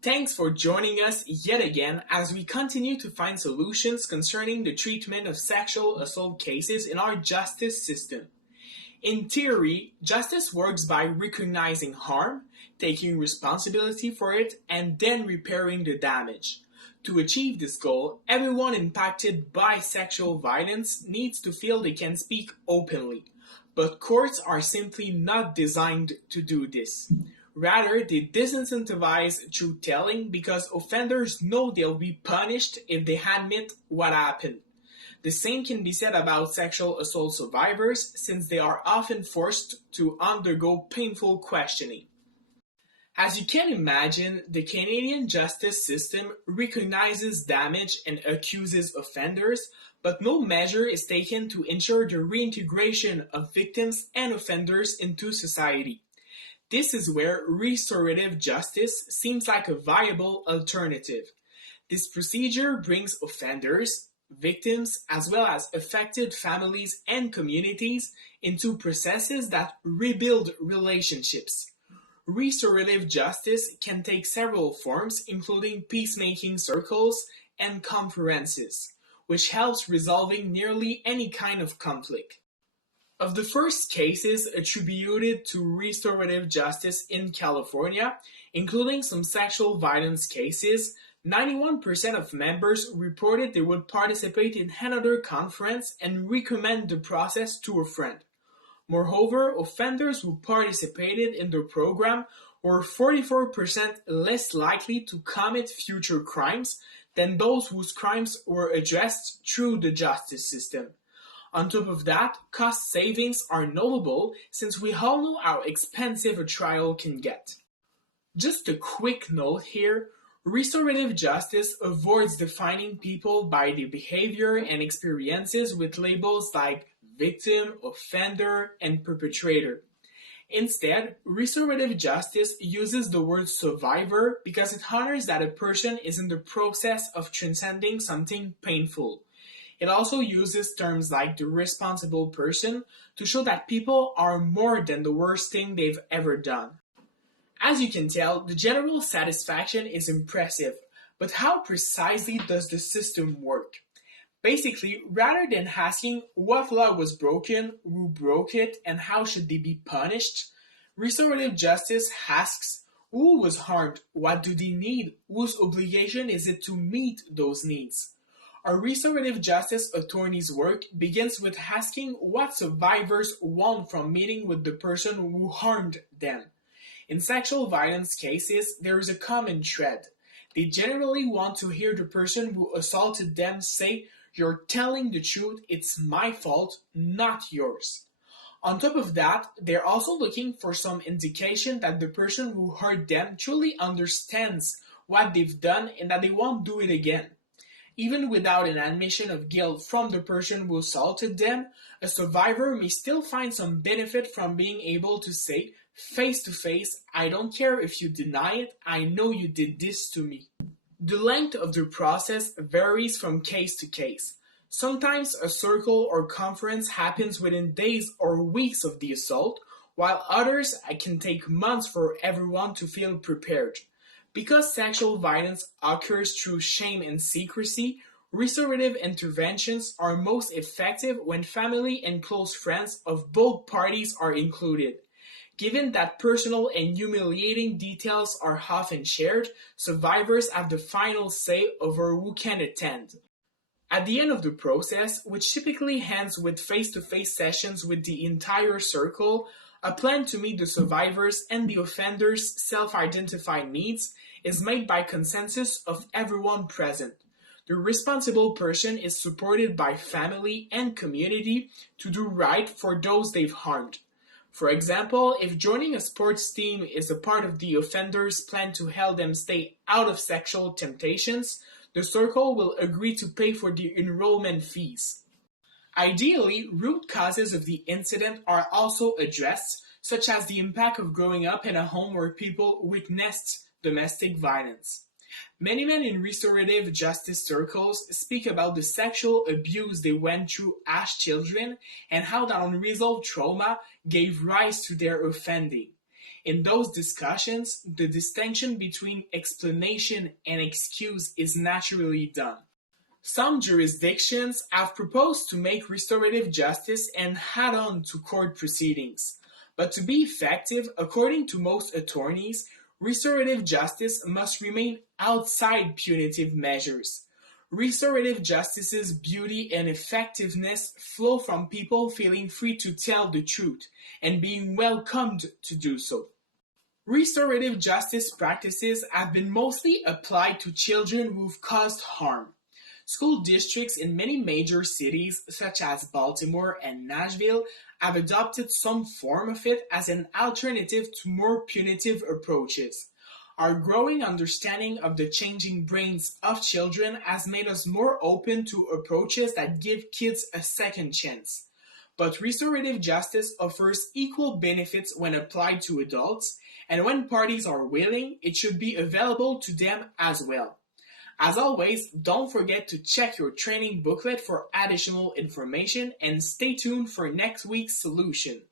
Thanks for joining us yet again as we continue to find solutions concerning the treatment of sexual assault cases in our justice system. In theory, justice works by recognizing harm, taking responsibility for it, and then repairing the damage. To achieve this goal, everyone impacted by sexual violence needs to feel they can speak openly. But courts are simply not designed to do this. Rather, they disincentivize truth telling because offenders know they'll be punished if they admit what happened. The same can be said about sexual assault survivors since they are often forced to undergo painful questioning. As you can imagine, the Canadian justice system recognizes damage and accuses offenders, but no measure is taken to ensure the reintegration of victims and offenders into society. This is where restorative justice seems like a viable alternative. This procedure brings offenders, victims, as well as affected families and communities into processes that rebuild relationships. Restorative justice can take several forms, including peacemaking circles and conferences, which helps resolving nearly any kind of conflict. Of the first cases attributed to restorative justice in California, including some sexual violence cases, 91% of members reported they would participate in another conference and recommend the process to a friend. Moreover, offenders who participated in the program were 44% less likely to commit future crimes than those whose crimes were addressed through the justice system. On top of that, cost savings are notable since we all know how expensive a trial can get. Just a quick note here, restorative justice avoids defining people by their behavior and experiences with labels like victim, offender, and perpetrator. Instead, restorative justice uses the word survivor because it honors that a person is in the process of transcending something painful. It also uses terms like the responsible person to show that people are more than the worst thing they've ever done. As you can tell, the general satisfaction is impressive, but how precisely does the system work? Basically, rather than asking what law was broken, who broke it, and how should they be punished, restorative justice asks who was harmed, what do they need, whose obligation is it to meet those needs. Our restorative justice attorney's work begins with asking what survivors want from meeting with the person who harmed them. In sexual violence cases, there is a common thread. They generally want to hear the person who assaulted them say, "You're telling the truth, it's my fault, not yours." On top of that, they're also looking for some indication that the person who hurt them truly understands what they've done and that they won't do it again. Even without an admission of guilt from the person who assaulted them, a survivor may still find some benefit from being able to say, face to face, "I don't care if you deny it, I know you did this to me." The length of the process varies from case to case. Sometimes a circle or conference happens within days or weeks of the assault, while others can take months for everyone to feel prepared. Because sexual violence occurs through shame and secrecy, restorative interventions are most effective when family and close friends of both parties are included. Given that personal and humiliating details are often shared, survivors have the final say over who can attend. At the end of the process, which typically ends with face-to-face sessions with the entire circle, a plan to meet the survivors and the offenders' self-identified needs is made by consensus of everyone present. The responsible person is supported by family and community to do right for those they've harmed. For example, if joining a sports team is a part of the offender's plan to help them stay out of sexual temptations, the circle will agree to pay for the enrollment fees. Ideally, root causes of the incident are also addressed, such as the impact of growing up in a home where people witnessed domestic violence. Many men in restorative justice circles speak about the sexual abuse they went through as children and how that unresolved trauma gave rise to their offending. In those discussions, the distinction between explanation and excuse is naturally done. Some jurisdictions have proposed to make restorative justice an add-on to court proceedings. But to be effective, according to most attorneys, restorative justice must remain outside punitive measures. Restorative justice's beauty and effectiveness flow from people feeling free to tell the truth and being welcomed to do so. Restorative justice practices have been mostly applied to children who've caused harm. School districts in many major cities, such as Baltimore and Nashville, have adopted some form of it as an alternative to more punitive approaches. Our growing understanding of the changing brains of children has made us more open to approaches that give kids a second chance. But restorative justice offers equal benefits when applied to adults, and when parties are willing, it should be available to them as well. As always, don't forget to check your training booklet for additional information and stay tuned for next week's solution.